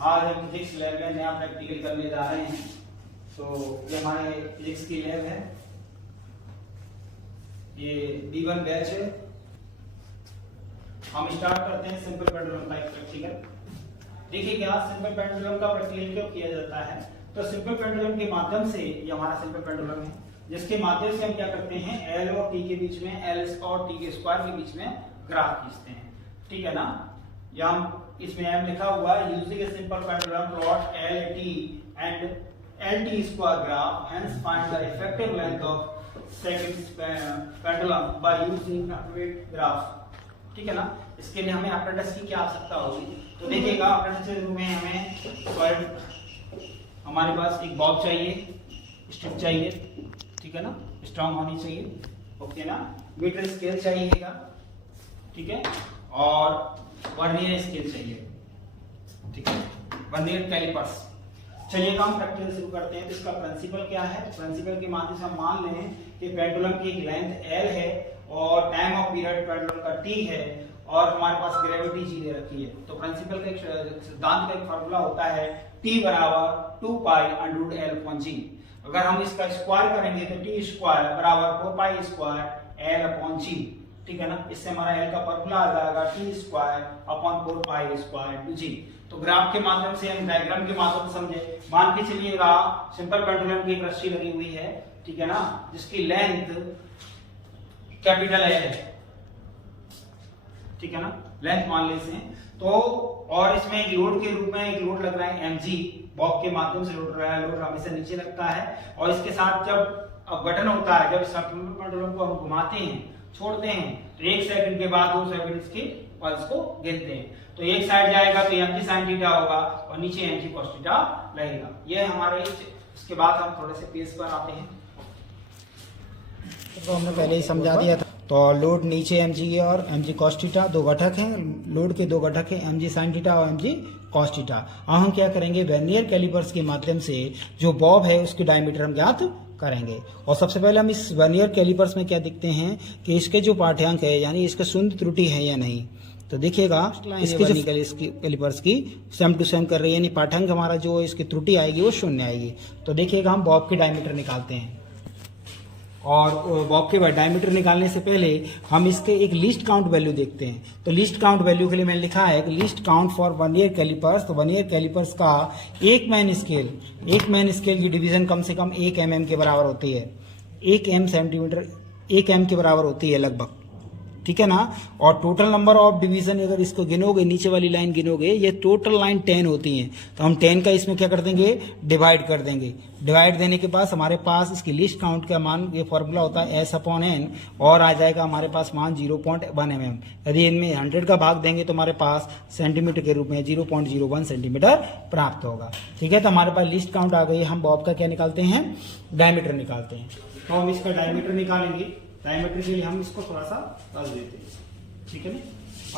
आज हम physics lab में नया प्रैक्टिकल करने जा रहे हैं। तो ये हमारे फिजिक्स की लैब है, ये D1 बैच है। हम स्टार्ट करते हैं सिंपल पेंडुलम का एक प्रैक्टिकल। देखिए क्या सिंपल पेंडुलम का प्रैक्टिकल क्यों किया जाता है, तो सिंपल पेंडुलम के माध्यम से, ये हमारा सिंपल पेंडुलम है जिसके माध्यम से हम क्या करते हैं, L और T के बीच में, L और T के स्क्वायर के बीच में ग्राफ खींचते हैं। ठीक है ना, यहाँ इसमें M लिखा हुआ है, using a simple pendulum plot LT and LT square graph, hence find the effective length of second pendulum by using accurate graph. ठीक है ना, इसके लिए हमें अप्रेंटिस की क्या आवश्यकता होगी, तो देखिएगा अप्रेंटिस में हमें हमारे पास एक बॉब चाहिए, स्ट्रिप चाहिए, ठीक है ना, स्ट्रांग होनी चाहिए, ओके ना, मीटर स्केल चाहिएगा, ठीक है, और वर्नियर स्केल चाहिए, ठीक है, वर्नियर कैलिपर्स। चलिएगा हम प्रैक्टिकल शुरू करते हैं। तो इसका प्रिंसिपल क्या है, प्रिंसिपल के माध्यम से हम मान लें कि पेंडुलम की एक लेंथ L है और टाइम ऑफ पीरियड पेंडुलम का T है और हमारे पास ग्रेविटी G दे रखी है। तो प्रिंसिपल का एक सिद्धांत का एक फार्मूला होता है T बराबर 2 pi under root L upon G। अगर हम इसका स्क्वायर करेंगे तो T स्क्वायर बराबर 4 pi square L upon G। ठीक है ना, इससे हमारा L का फार्मूला आ जाएगा T square upon 4 pi square to G। तो ग्राफ के माध्यम से हम डायग्राम के माध्यम से समझे। मान के चलिएगा सिंपल पेंडुलम की एक रस्सी लगी हुई है, ठीक है ना, जिसकी लेंथ कैपिटल L है, ठीक है ना, लेंथ मान लेते हैं। तो और इसमें एक लोड के रूप में एक लोड लग रहा है mg, बॉब के माध्यम से लोड रहा है, लोड हमेशा नीचे लगता है और इसके साथ जब बटन होता है, जब सिंपल पेंडुलम को हम घुमाते हैं, छोड़ते हैं, तो 1 सेकंड के बाद 2 सेकंड इसकी पल्स को गिनते हैं। तो एक साइड जाएगा तो mg sin थीटा होगा और नीचे mg cos थीटा लगेगा। ये हमारे, इसके बाद हम थोड़े से पेज पर आते हैं। तो हमने पहले ही समझा दिया था। तो लोड नीचे mg और mg cos थीटा दो घटक हैं, लोड के दो घटक हैं mg sin थीटा और mg cos थीटा। अब हम क्या करेंगे, वर्नियर कैलिपर्स के माध्यम से जो बॉब है उसकी डायमीटर हम ज्ञात करेंगे। और सबसे पहले हम इस वर्नियर कैलिपर्स में क्या देखते हैं कि इसके जो पाठ्यांक है, यानी इसका शून्य त्रुटि है या नहीं। तो देखिएगा इसके जो कैलिपर्स की सेम टू सेम कर रही है, यानी पाठ्यांक हमारा जो इसकी त्रुटि आएगी वो शून्य आएगी। तो देखिएगा हम बॉब की डायमीटर निकालते हैं और बॉब के डायमीटर निकालने से पहले हम इसके एक लीस्ट काउंट वैल्यू देखते हैं। तो लीस्ट काउंट वैल्यू के लिए मैंने लिखा है कि least count for vernier callipers. तो वर्नियर कैलिपर्स का एक मैन स्केल की डिवीजन कम से कम 1 mm के बराबर होती है, 1 m सेंटीमीटर 1 m के बराबर होती है लगभग, ठीक है ना। और टोटल नंबर ऑफ डिवीजन अगर इसको गिनोगे, नीचे वाली लाइन गिनोगे, ये टोटल लाइन 10 होती हैं। तो हम 10 का इसमें क्या कर देंगे, डिवाइड कर देंगे। डिवाइड देने के बाद हमारे पास इसकी लिस्ट काउंट का मान, ये फॉर्मूला होता है S अपॉन n, और आ जाएगा हमारे पास मान 0.1 mm। यदि इनमें 100 का भाग देंगे तो हमारे पास सेंटीमीटर के रूप में 0.01 सेंटीमीटर प्राप्त होगा। ठीक है, तो हमारे पास लिस्ट काउंट आ गई। हम बॉब का क्या निकालते हैं, डायमीटर निकालते हैं। तो हम इसका डायमीटर निकालेंगे। डायमीटर के लिए हम इसको थोड़ा सा रख देते हैं, ठीक है ना।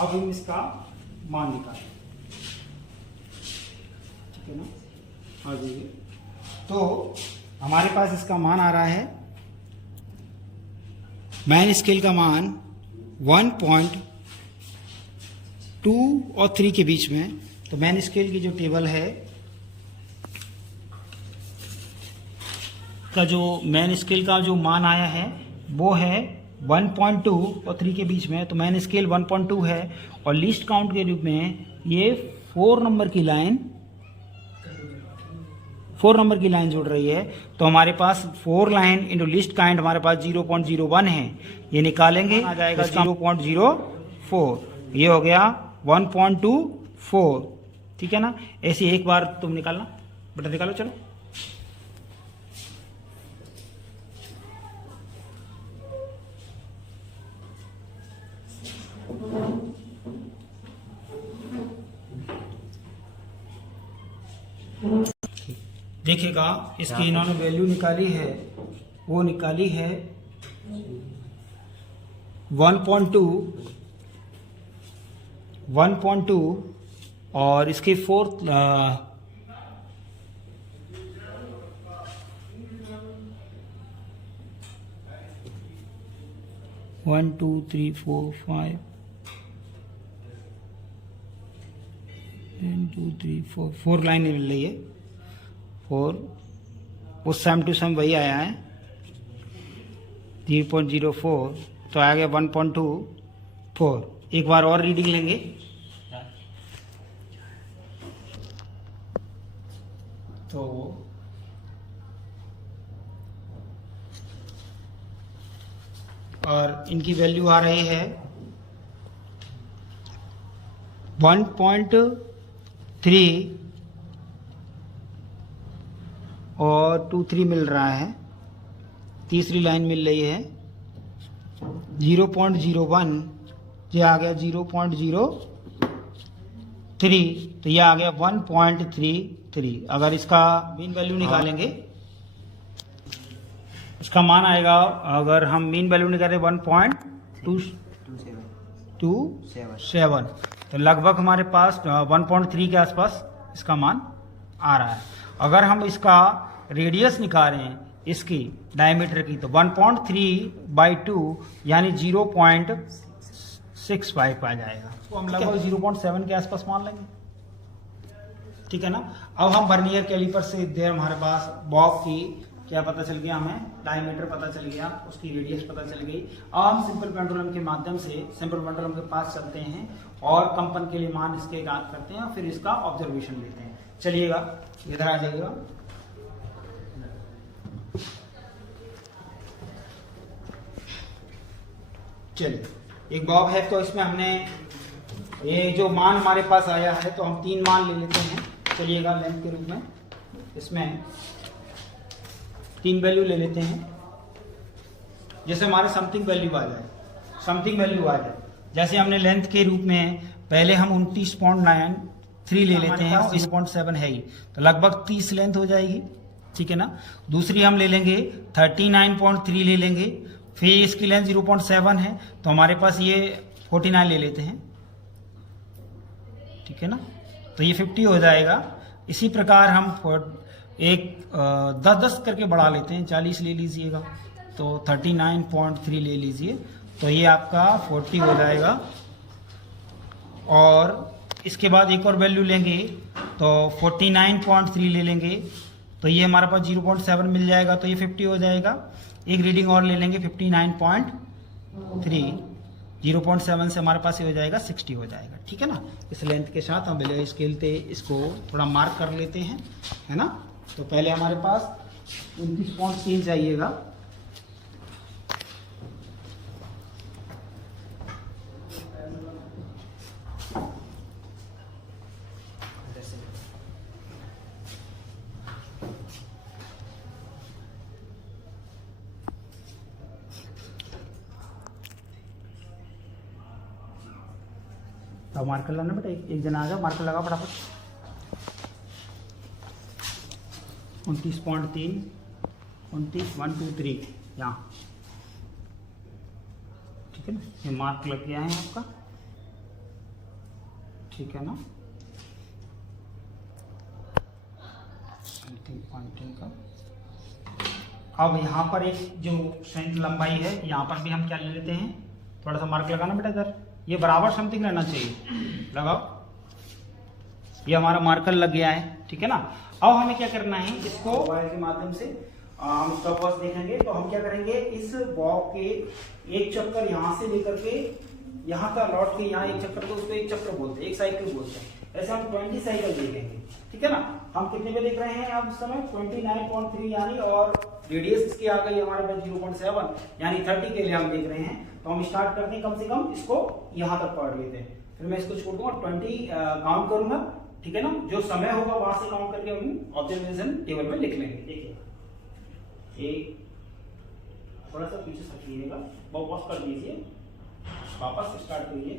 अब हम इसका मान निकालें, ठीक है ना। हाँ जी, तो हमारे पास इसका मान आ रहा है, मैन स्केल का मान 1.2 और 3 के बीच में। तो मैन स्केल की जो टेबल है का जो मैन स्केल का जो मान आया है वो है 1.2 और 3 के बीच में। तो मैन स्केल 1.2 है और लिस्ट काउंट के रूप में ये 4 नंबर की लाइन जुड़ रही है। तो हमारे पास 4 लाइन इंटू लिस्ट काउंट हमारे पास 0.01 है, ये निकालेंगे आ जाएगा 0.04, ये हो गया 1.24, ठीक है ना। ऐसे एक बार तुम निकालना, बेटा निकालो, चलो। देखिएगा इसकी इन्होंने वैल्यू निकाली है, वो निकाली है 1.2 और इसकी 4th 1 2 3 4 5 and 2 3 4 4 लाइन मिल रही है, 4 उस सेम टू सेम वही आया है 3.04, तो आ गया 1.24। एक बार और रीडिंग लेंगे। तो और इनकी वैल्यू आ रही है 1.3 और 23 मिल रहा है। तीसरी लाइन मिल रही है 0.01, ये आ गया 0.03, तो ये आ गया 1.33। अगर इसका मीन वैल्यू निकालेंगे, इसका मान आएगा, अगर हम मीन वैल्यू निकालें 1.227, तो लगभग हमारे पास 1.3 के आसपास इसका मान आ रहा है। अगर हम इसका रेडियस निकालें इसकी डायमीटर की, तो 1.3/2 यानी 0.65 आ जाएगा, तो हम लगभग 0.7 के आसपास मान लेंगे, ठीक है ना। अब हम वर्नियर कैलिपर से देर हमारे पास बॉब की क्या पता चल गया, हमें डायमीटर पता चल गया, उसकी रेडियस पता चल गई। अब हम सिंपल पेंडुलम के माध्यम से सिंपल पेंडुलम के पास चलते हैं और कंपन के लिए मान इसके ज्ञात करते हैं और फिर इसका ऑब्जर्वेशन लेते हैं। चलिएगा, इधर आ जाइएगा। चलिए, एक बॉब है तो इसमें हमने ये जो मान हमारे पास आया है, तो हम 3 मान ले लेते हैं। चलिएगा, लेंथ के रूप में इसमें 3 वैल्यू ले लेते हैं, जैसे हमारे समथिंग वैल्यू आ जाए, जैसे हमने लेंथ के रूप में पहले हम 29.93 ले लेते हैं, 0.7 है ही, तो लगभग 30 लेंथ हो जाएगी, ठीक है ना। दूसरी हम ले लेंगे 39.3 ले लेंगे, फिर इसकी लेंथ 0.7 है, तो हमारे पास ये 49 ले लेते हैं, ठीक है ना, तो ये 50 हो जाएगा। इसी प्रकार हम एक 10-10 करके बढ़ा लेते हैं, 40 ले लीजिएगा, तो 39.3 ले लीजिए, तो ये आपका 40 हो जाएगा। और इसके बाद एक और वैल्यू लेंगे, तो 49.3 ले लेंगे, तो ये हमारे पास 0.7 मिल जाएगा, तो ये 50 हो जाएगा। एक रीडिंग और ले लेंगे 59.3, 0.7 से हमारे पास ये हो जाएगा 60 हो जाएगा, ठीक है ना। इस लेंथ के साथ हम पहले स्केल पे इसको थोड़ा मार्क कर लेते हैं, है ना। तो पहले हमारे पास 29.3 चाहिएगा, तो मार्कर लगाना बेटा, एक जना आ जाओ, मार्कर लगा फटाफट। 29.3, 29, 1 2 3 यहाँ, ठीक है ना, ये मार्क लग गया है आपका, ठीक है ना। पॉइंटिंग का अब यहाँ पर एक जो सेंट लंबाई है, यहाँ पर भी हम क्या ले लेते हैं, थोड़ा सा मार्क लगाना बेटा इधर, ये बराबर समथिंग रहना चाहिए, लगाओ। ये हमारा मार्कर लग गया है, ठीक है ना। अब हमें क्या करना है, इसको वायर के माध्यम से हम स्टॉप वॉच देखेंगे, तो हम क्या करेंगे, इस बॉब के एक चक्कर यहाँ से लेकर के यहाँ का लौट के यहाँ एक चक्कर को, उसको एक चक्कर बोलते हैं, एक साइकिल बोलते हैं। ऐसे हम 20 साइकिल देखेंगे, ठीक है ना। हम कितने पे देख रहे हैं अब इस समय 29.3 यानी, और रेडियस इसकी आ गई हमारे पास 0.7 यानी 30 के लिए हम देख रहे हैं। तो हम स्टार्ट करते हैं, कम से कम इसको यहाँ तक पढ़ लेते हैं, फिर मैं इसको छोड़ दूंगा, 20 काउंट करूंगा, ठीक है ना। जो समय होगा वहां से काउंट करके हम ऑब्जर्वेशन टेबल में लिख लेंगे। देखिए, एक थोड़ा सा पीछे सटिएगा, पॉज कर दीजिए, वापस स्टार्ट करिए,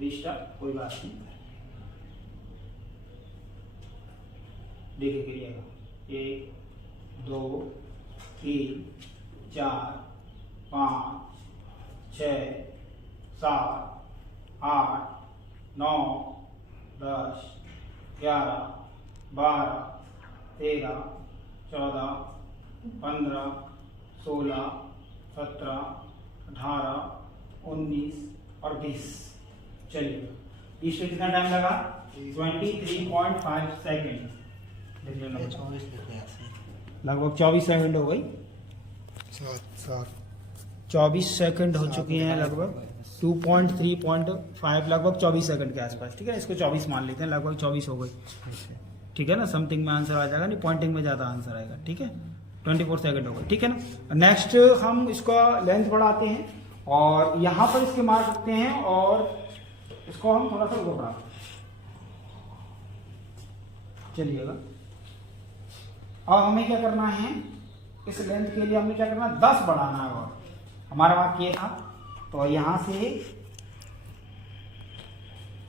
रीस्टार्ट, कोई बात नहीं। देखिए करिएगा, 1 2 3 4 5 6 7 8 9 10 11 12 13 14 15 16 17 18 19 और 20। चलिए, इसमें कितना टाइम लगा 23.5 सेकेंड, लगभग 24 सेकंड हो गई, 24 सेकंड हो चुकी हैं लगभग, 2.3.5 लगभग 24 सेकंड के आसपास, ठीक है। इसको 24 मान लेते हैं, लगभग 24 हो गई, ठीक है ना। समथिंग में आंसर आ जाएगा, नहीं पॉइंटिंग में ज़्यादा आंसर आएगा, ठीक है। 24 सेकंड हो गई, ठीक है ना। नेक्स्ट हम इसका लेंथ बढ़ाते हैं और यहाँ पर इसके मार्क रखते हैं और इसको हम थोड़ा सा बढ़ाते हैं, चलिएगा। अब हमें क्या करना है, इस लेंथ के लिए हमें क्या करना है, 10 बढ़ाना है। और हमारा मार्क ये था, तो यहाँ से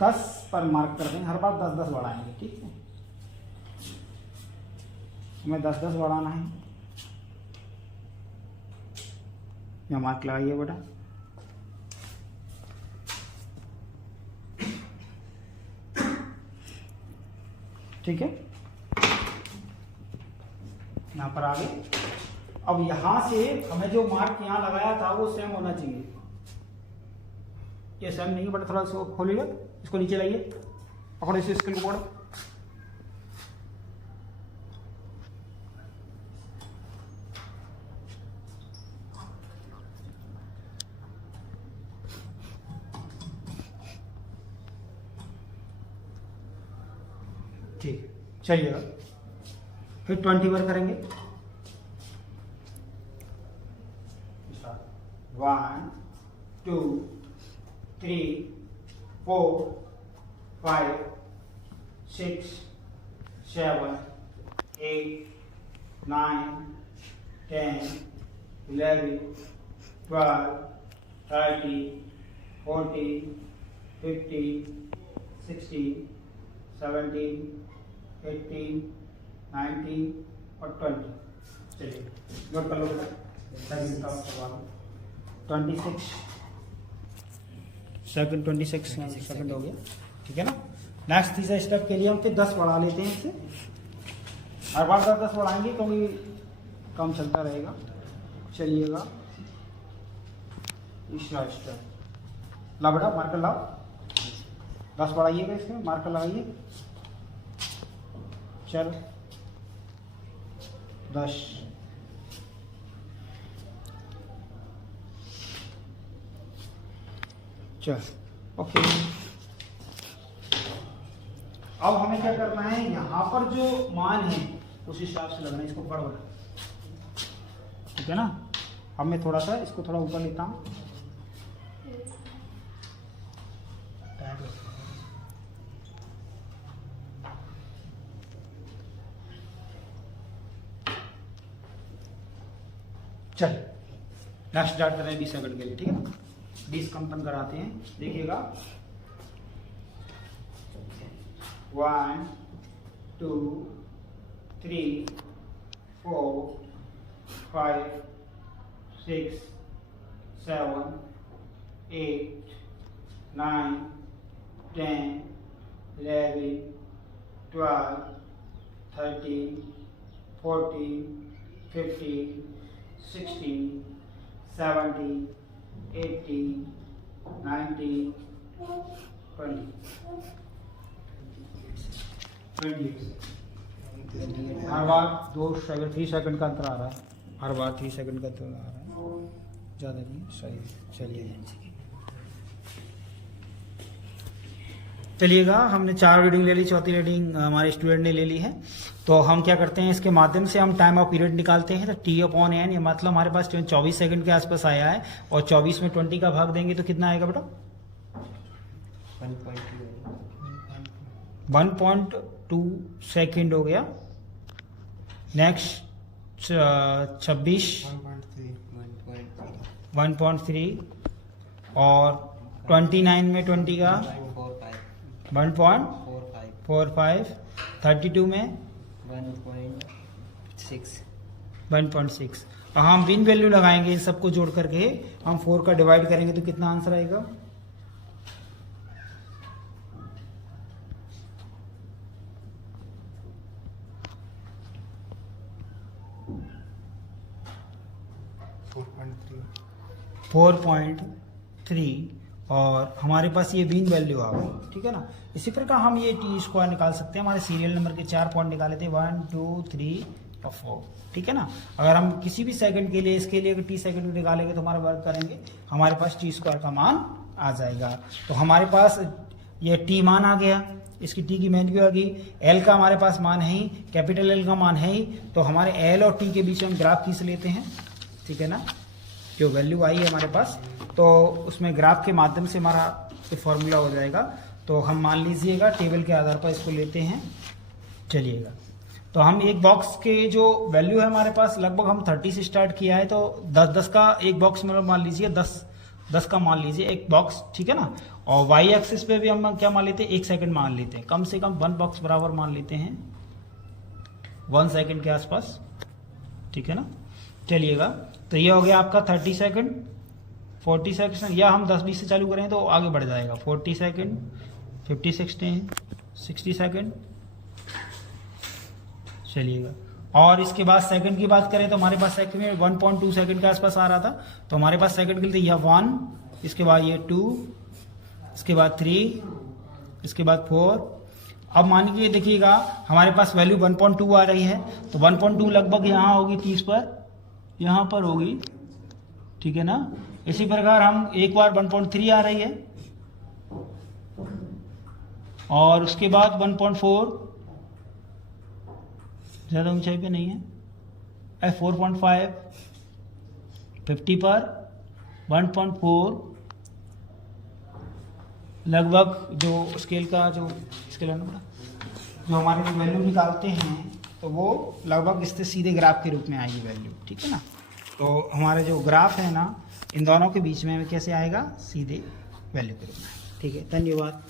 10 पर मार्क कर देंगे, हर बार 10-10 बढ़ाएंगे, ठीक है। हमें 10-10 बढ़ाना है, यहाँ मार्क लगाइए बेटा। ठीक है, यहाँ पर आ गए। अब यहां से हमें जो मार्क यहाँ लगाया था वो सेम होना चाहिए, ये सेम नहीं है, बट थोड़ा इसको खोलिए, इसको नीचे लाइए, पकड़ो इसे, स्केल को पकड़ो, ठीक, चलिएगा। फिर 20 बार करेंगे, 1 2 3 4 5 6 7 8 9 10 11 12 13 14 15 16 17 18 19 और 20। चलिए नोट कर लो, 26 सेकंड, 26 सेकंड हो गया, ठीक है ना। नेक्स्ट तीसरा स्टेप के लिए हम फिर 10 बढ़ा लेते हैं, इसे हर बार 10 बढ़ाएंगे क्योंकि कम चलता रहेगा। चलिएगा, तीसरा स्टेप, ला बेटा मार्कर लाओ, 10 बढ़ाइएगा, इसमें मार्कर लगाइए, चलो 10, चल ओके। अब हमें क्या करना है, यहाँ पर जो मान है उस हिसाब से लगना है, इसको पढ़ो, ठीक है ना। अब मैं थोड़ा सा इसको थोड़ा ऊपर लेता हूँ, चल नेक्स्ट स्टार्ट कर रहे हैं 20 सेकंड के लिए, ठीक है ना। 20 कंपन कराते हैं, देखिएगा 1 2 3 4 5 6 7 8 9 10 11 12 13 14 15 16 17 18 19 20 हर बार 2 सेकंड 3 सेकंड का अंतर आ रहा है, हर बार 3 सेकंड का अंतर आ रहा है, ज़्यादा नहीं, सही। चलिएगा, हमने 4 रीडिंग ले ली, चौथी रीडिंग हमारे स्टूडेंट ने ले ली है। तो हम क्या करते हैं, इसके माध्यम से हम टाइम ऑफ पीरियड निकालते हैं। तो T/N, ये मतलब हमारे पास 24 सेकंड के आसपास आया है, और 24 में 20 का भाग देंगे तो कितना आएगा बेटा, 1.2 सेकंड हो गया। नेक्स्ट 26 1.3, और 29 में 20 का 1.45, 32 में 1.6। हम बिन वैल्यू लगाएंगे, इन सबको जोड़ करके हम 4 का डिवाइड करेंगे तो कितना आंसर आएगा, 4.3, और हमारे पास ये मीन वैल्यू आ गई, ठीक है ना। इसी प्रकार हम ये टी स्क्वायर निकाल सकते हैं। हमारे सीरियल नंबर के 4 पॉइंट निकाले थे 1 2 3 और 4, ठीक है ना। अगर हम किसी भी सेकंड के लिए इसके लिए टी सेकंड निकालेंगे तो हमारा वर्क करेंगे, हमारे पास टी स्क्वायर का मान आ जाएगा। तो हमारे पास ये टी मान आ गया, इसकी टी की वैल्यू आ गई, एल का हमारे पास मान है ही, कैपिटल एल का मान है ही, तो हमारे एल और टी के बीच में हम ग्राफ खींच लेते हैं, ठीक है ना। जो वैल्यू आई है हमारे पास, तो उसमें ग्राफ के माध्यम से हमारा फॉर्मूला हो जाएगा। तो हम मान लीजिएगा टेबल के आधार पर इसको लेते हैं, चलिएगा। तो हम एक बॉक्स के जो वैल्यू है हमारे पास लगभग हम 30 से स्टार्ट किया है, तो 10 का एक बॉक्स में मान लीजिए 10 का मान लीजिए एक बॉक्स, ठीक है ना। और वाई एक्सिस पे भी हम क्या मान लेते हैं, 1 सेकंड मान लेते हैं, कम से कम 1 बॉक्स बराबर मान लेते हैं 1 सेकंड के आसपास, ठीक है ना। चलिएगा, तो ये हो गया आपका 30 सेकंड, 40 सेकंड, या हम 10-20 से चालू करें तो आगे बढ़ जाएगा। 40 सेकंड, 50 60 सेकंड, चलिएगा। और इसके बाद सेकंड की बात करें तो हमारे पास सेकंड में 1.2 सेकंड के आसपास आ रहा था। तो हमारे पास सेकंड के लिए यह 1, इसके बाद ये 2, इसके बाद 3, इसके बाद 4। अब मान लीजिए देखिएगा हमारे पास वैल्यू 1.2 आ रही है, तो 1.2 लगभग यहाँ होगी 30 पर, यहाँ पर होगी, ठीक है ना। इसी प्रकार हम एक बार 1.3 आ रही है, और उसके बाद 1.4, ज़्यादा ऊंचाई पे नहीं है, 4.5, 50 पर 1.4, लगभग जो स्केल का जो स्केल जो हमारे वैल्यू निकालते हैं तो वो लगभग इससे सीधे ग्राफ के रूप में आएगी वैल्यू, ठीक है ना। तो हमारे जो ग्राफ है ना, इन दोनों के बीच में कैसे आएगा, सीधे वैल्यू के रूप में, ठीक है। धन्यवाद।